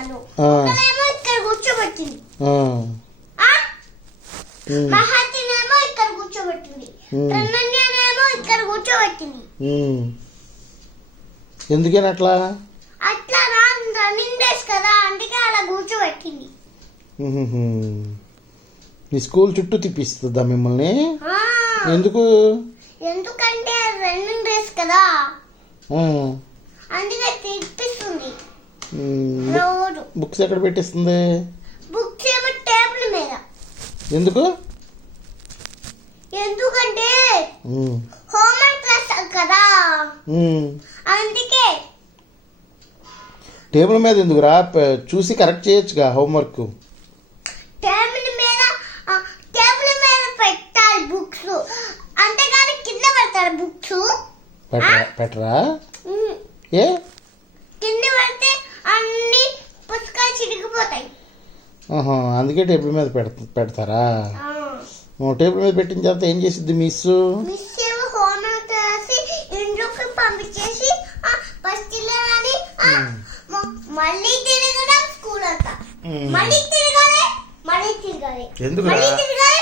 నన్ను ఒకరేమో ఇక్కడ కూర్చోబెట్టింది మహాతినేమో ఇక్కడ కూర్చోబెట్టింది ప్రణన్యనేమో ఇక్కడ కూర్చోబెట్టింది. ఎందుకని అట్లా రన్నింగ్ రేస్ కదా అందుకే అలా కూర్చోబెట్టింది. మీ స్కూల్ చుట్టూ తిప్పిస్తుందా మిమ్మల్ని? ఎందుకు? ఎందుకంటే రన్నింగ్ రేస్ కదా అందుకే తిప్పిస్తుంది. బుక్స్ ఎక్కడ పెట్టిస్తుంది? బుక్స్ ఏమో టేబుల్ మీద. ఎందుకు? ఎందుకంటే హోంవర్క్ రాస్తారు కదా అందుకే. టేబుల్ మీద ఎందుకురా? చూసి కరెక్ట్ చేయొచ్చుగా హోంవర్క్. టేబుల్ మీద పెట్టాలి బుక్స్, అంతేగాని కింద పెడతారు బుక్స్. పెట్టరా? ఏ కింద పెడితే అన్ని పుస్తకాలు చిరిగిపోతాయి. అందుకే టేబుల్ మీద పెడతారా? టేబుల్ మీద పెట్టిన తర్వాత ఏం చేసిద్ది మిస్? ఏమో హోంవర్క్ రాసి ఇంట్లోకి పంపించేసి ఫస్ట్ అని మళ్ళీ తిరగడం స్కూల్ అంతా మళ్ళీ తిరగాలి ఎందుకు? మళ్ళీ తిరగాలి